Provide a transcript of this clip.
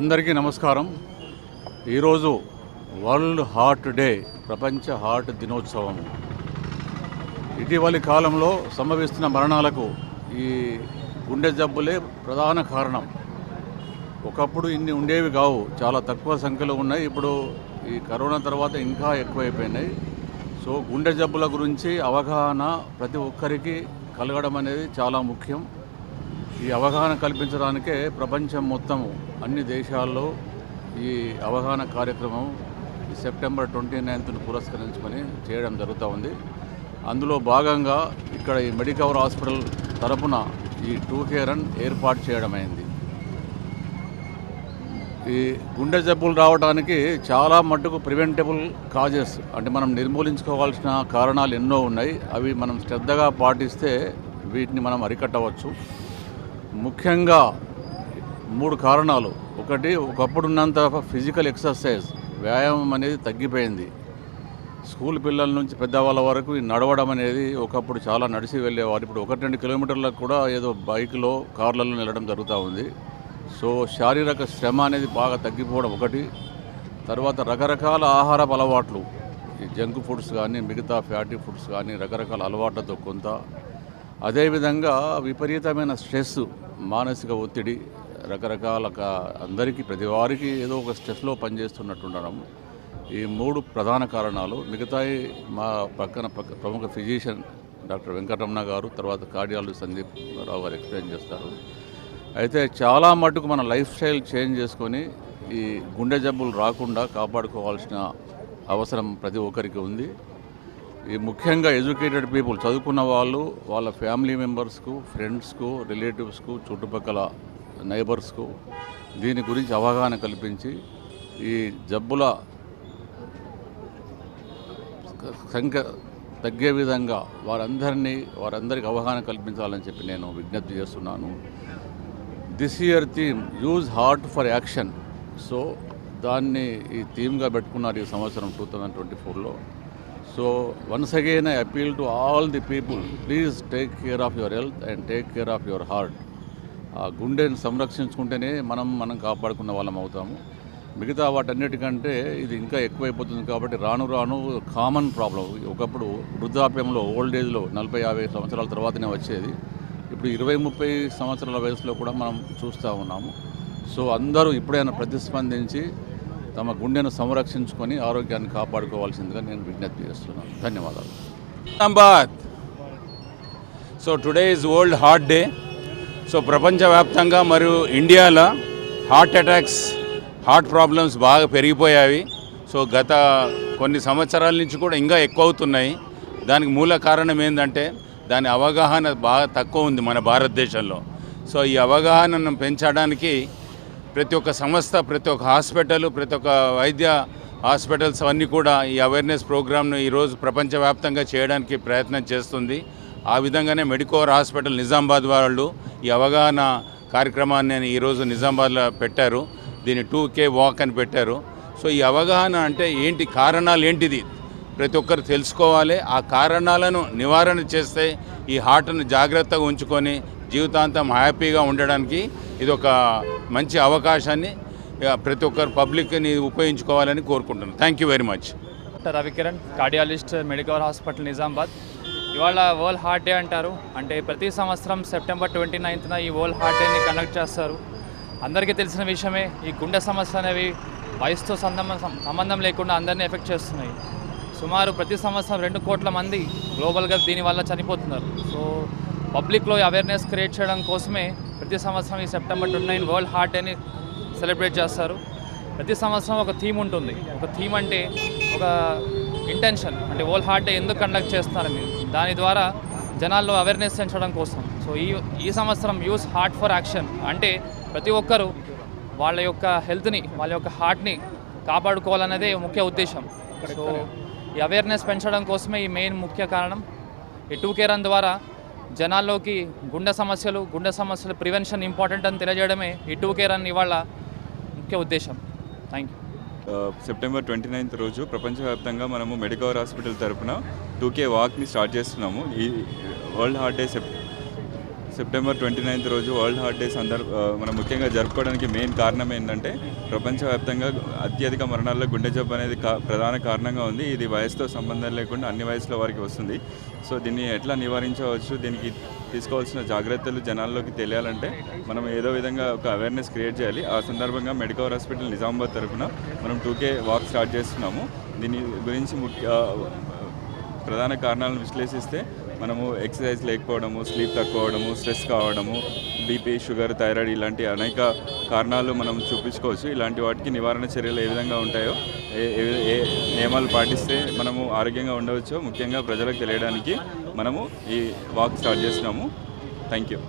అందరికీ నమస్కారం. ఈరోజు వరల్డ్ హార్ట్ డే ప్రపంచ హార్ట్ దినోత్సవం. ఇటీవలి కాలంలో సంభవిస్తున్న మరణాలకు ఈ గుండె జబ్బులే ప్రధాన కారణం. ఒకప్పుడు ఇన్ని ఉండేవి కావు చాలా తక్కువ సంఖ్యలో ఉన్నాయి. ఇప్పుడు ఈ కరోనా తర్వాత ఇంకా ఎక్కువైపోయినాయి. సో గుండె జబ్బుల గురించి అవగాహన ప్రతి ఒక్కరికి కలగడం అనేది చాలా ముఖ్యం. ఈ అవగాహన కల్పించడానికే ప్రపంచం మొత్తం అన్ని దేశాల్లో ఈ అవగాహన కార్యక్రమం ఈ సెప్టెంబర్ ట్వంటీ నైన్త్ను పురస్కరించుకొని చేయడం జరుగుతూ ఉంది. అందులో భాగంగా ఇక్కడ ఈ మెడికవర్ హాస్పిటల్ తరపున ఈ టూ కే రన్ ఏర్పాటు చేయడమైంది. ఈ గుండె జబ్బులు రావడానికి చాలా మట్టుకు ప్రివెంటబుల్ కాజెస్ అంటే మనం నిర్మూలించుకోవాల్సిన కారణాలు ఎన్నో ఉన్నాయి. అవి మనం శ్రద్ధగా పాటిస్తే వీటిని మనం అరికట్టవచ్చు. ముఖ్యంగా మూడు కారణాలు. ఒకటి ఒకప్పుడు ఉన్నంత ఫిజికల్ ఎక్సర్సైజ్ వ్యాయామం అనేది తగ్గిపోయింది. స్కూల్ పిల్లల నుంచి పెద్దవాళ్ళ వరకు నడవడం అనేది ఒకప్పుడు చాలా నడిచి వెళ్ళేవారు. ఇప్పుడు ఒకటి రెండు కిలోమీటర్లకు కూడా ఏదో బైక్లో కార్లలో వెళ్ళడం జరుగుతూ ఉంది. సో శారీరక శ్రమ అనేది బాగా తగ్గిపోవడం ఒకటి. తర్వాత రకరకాల ఆహారపు అలవాట్లు ఈ జంక్ ఫుడ్స్ కానీ మిగతా ఫ్యాటీ ఫుడ్స్ కానీ రకరకాల అలవాట్లతో కొంత అదేవిధంగా విపరీతమైన స్ట్రెస్ మానసిక ఒత్తిడి రకరకాల అందరికీ ప్రతి వారికి ఏదో ఒక స్ట్రెస్లో పనిచేస్తున్నట్టుండడం ఈ మూడు ప్రధాన కారణాలు మిగతాయి మా పక్కన పక్క ప్రముఖ ఫిజిషియన్ డాక్టర్ వెంకటరమణ గారు తర్వాత కార్డియాలజీ సందీప్ రావు గారు ఎక్స్ప్లెయిన్ చేస్తారు. అయితే చాలా మటుకు మన లైఫ్ స్టైల్ చేంజ్ చేసుకొని ఈ గుండె జబ్బులు రాకుండా కాపాడుకోవాల్సిన అవసరం ప్రతి ఒక్కరికి ఉంది. ఈ ముఖ్యంగా ఎడ్యుకేటెడ్ పీపుల్ చదువుకున్న వాళ్ళు వాళ్ళ ఫ్యామిలీ మెంబర్స్కు ఫ్రెండ్స్కు రిలేటివ్స్కు చుట్టుపక్కల నైబర్స్కు దీని గురించి అవగాహన కల్పించి ఈ జబ్బుల సంఖ్య తగ్గే విధంగా వారందరినీ వారందరికి అవగాహన కల్పించాలని చెప్పి నేను విజ్ఞప్తి చేస్తున్నాను. This year theme use heart for action so దాన్ని ఈ థీమ్గా పెట్టుకున్నారు ఈ సంవత్సరం టూ థౌజండ్ ట్వంటీ ఫోర్లో so once again I appeal to all the people please take care of your health and take care of your heart ఆ గుండెని సంరక్షించుకుంటేనే మనం మనం కాపాడుకున్న వాళ్ళం అవుతాము. మిగతా వాటన్నిటికంటే ఇది ఇంకా ఎక్కువైపోతుంది కాబట్టి రాను రాను కామన్ ప్రాబ్లం ఒకప్పుడు వృద్ధాప్యంలో ఓల్డ్ ఏజ్లో నలభై యాభై సంవత్సరాల తర్వాతనే వచ్చేది. ఇప్పుడు ఇరవై ముప్పై సంవత్సరాల వయసులో కూడా మనం చూస్తూ ఉన్నాము. సో అందరూ ఇప్పుడైనా ప్రతిస్పందించి తమ గుండెను సంరక్షించుకొని ఆరోగ్యాన్ని కాపాడుకోవాల్సిందిగా నేను విజ్ఞప్తి చేస్తున్నాను. ధన్యవాదాలు. Nizamabad so today is world heart day. So ప్రపంచవ్యాప్తంగా మరియు ఇండియాలో హార్ట్ అటాక్స్ హార్ట్ ప్రాబ్లమ్స్ బాగా పెరిగిపోయాయి. సో గత కొన్ని సంవత్సరాల నుంచి కూడా ఇంకా ఎక్కువ అవుతున్నాయి. దానికి మూల కారణం ఏంటంటే దాని అవగాహన బాగా తక్కువ ఉంది మన భారతదేశంలో. సో ఈ అవగాహనను పెంచడానికి ప్రతి ఒక్క సంస్థ ప్రతి ఒక్క హాస్పిటల్ ప్రతి ఒక్క వైద్య హాస్పిటల్స్ అన్నీ కూడా ఈ అవేర్నెస్ ప్రోగ్రామ్ను ఈరోజు ప్రపంచవ్యాప్తంగా చేయడానికి ప్రయత్నం చేస్తుంది. ఆ విధంగానే మెడికోవర్ హాస్పిటల్ నిజామాబాద్ వాళ్ళు ఈ అవగాహన కార్యక్రమాన్ని ఈరోజు నిజామాబాద్లో పెట్టారు. దీన్ని టూ కే వాక్ అని పెట్టారు. సో ఈ అవగాహన అంటే ఏంటి కారణాలు ఏంటిది? ప్రతి ఒక్కరు తెలుసుకోవాలి. ఆ కారణాలను నివారణ చేస్తే ఈ హార్ట్ను జాగ్రత్తగా ఉంచుకొని జీవితాంతం హ్యాపీగా ఉండడానికి ఇది ఒక మంచి అవకాశాన్ని ప్రతి ఒక్కరు పబ్లిక్ని ఉపయోగించుకోవాలని కోరుకుంటున్నాను. Thank you very much doctor Ravikiran cardiologist medical hospital Nizamabad. ఇవాళ వరల్డ్ హార్ట్ డే అంటారు. అంటే ప్రతి సంవత్సరం సెప్టెంబర్ ట్వంటీ నైన్త్న ఈ వరల్డ్ హార్ట్ డేని కండక్ట్ చేస్తారు. అందరికీ తెలిసిన విషయమే ఈ గుండె సమస్యలు అనేవి వయసుతో సంబంధం సంబంధం లేకుండా అందరినీ ఎఫెక్ట్ చేస్తున్నాయి. సుమారు ప్రతి సంవత్సరం రెండు కోట్ల మంది గ్లోబల్గా దీనివల్ల చనిపోతున్నారు. సో పబ్లిక్లో అవేర్నెస్ క్రియేట్ చేయడం కోసమే ప్రతి సంవత్సరం ఈ September twenty nine world heart డేని సెలబ్రేట్ చేస్తారు. ప్రతి సంవత్సరం ఒక థీమ్ ఉంటుంది. ఒక థీమ్ అంటే ఒక ఇంటెన్షన్ అంటే వరల్డ్ హార్ట్ డే ఎందుకు కండక్ట్ చేస్తున్నారని దాని ద్వారా జనాల్లో అవేర్నెస్ పెంచడం కోసం. సో ఈ ఈ సంవత్సరం యూస్ హార్ట్ ఫర్ యాక్షన్ అంటే ప్రతి ఒక్కరూ వాళ్ళ యొక్క హెల్త్ని వాళ్ళ యొక్క హార్ట్ని కాపాడుకోవాలనేదే ముఖ్య ఉద్దేశం. సో ఈ అవేర్నెస్ పెంచడం కోసమే ఈ మెయిన్ ముఖ్య కారణం. ఈ టూ కేర్ రన్ ద్వారా జనాల్లోకి గుండె సమస్యలు గుండె సమస్యలు ప్రివెన్షన్ ఇంపార్టెంట్ అని తెలియజేయడమే ఈ కేర్ రన్ ఇవాళ ముఖ్య ఉద్దేశం. Thank you September twenty ninth రోజు ప్రపంచవ్యాప్తంగా మనము మెడికవర్ హాస్పిటల్ తరపున టూకే వాక్ని స్టార్ట్ చేస్తున్నాము. ఈ world heart day sep September twenty ninth రోజు వరల్డ్ హార్ట్ డే సందర్భ మనం ముఖ్యంగా జరుపుకోవడానికి మెయిన్ కారణం ఏంటంటే ప్రపంచవ్యాప్తంగా అత్యధిక మరణాల్లో గుండె జబ్బు అనేది ప్రధాన కారణంగా ఉంది. ఇది వయసుతో సంబంధం లేకుండా అన్ని వయసుల వారికి వస్తుంది. సో దీన్ని ఎట్లా నివారించవచ్చు? దీనికి తీసుకోవాల్సిన జాగ్రత్తలు జనాల్లోకి తెలియాలంటే మనం ఏదో విధంగా ఒక అవేర్నెస్ క్రియేట్ చేయాలి. ఆ సందర్భంగా మెడికల్ హాస్పిటల్ నిజామాబాద్ తరఫున మనం టూకే వాక్ స్టార్ట్ చేస్తున్నాము. దీని గురించి ముఖ్య ప్రధాన కారణాలను విశ్లేషిస్తే మనము ఎక్సర్సైజ్ లేకపోవడము స్లీప్ తక్కువ అవడము స్ట్రెస్ కావడము బీపీ షుగర్ థైరాయిడ్ ఇలాంటి అనేక కారణాలు మనం చూపించుకోవచ్చు. ఇలాంటి వాటికి నివారణ చర్యలు ఏ విధంగా ఉంటాయో ఏ ఏ నియమాలు పాటిస్తే మనము ఆరోగ్యంగా ఉండవచ్చో ముఖ్యంగా ప్రజలకు తెలియడానికి మనము ఈ వాక్ స్టార్ట్ చేస్తున్నాము. Thank you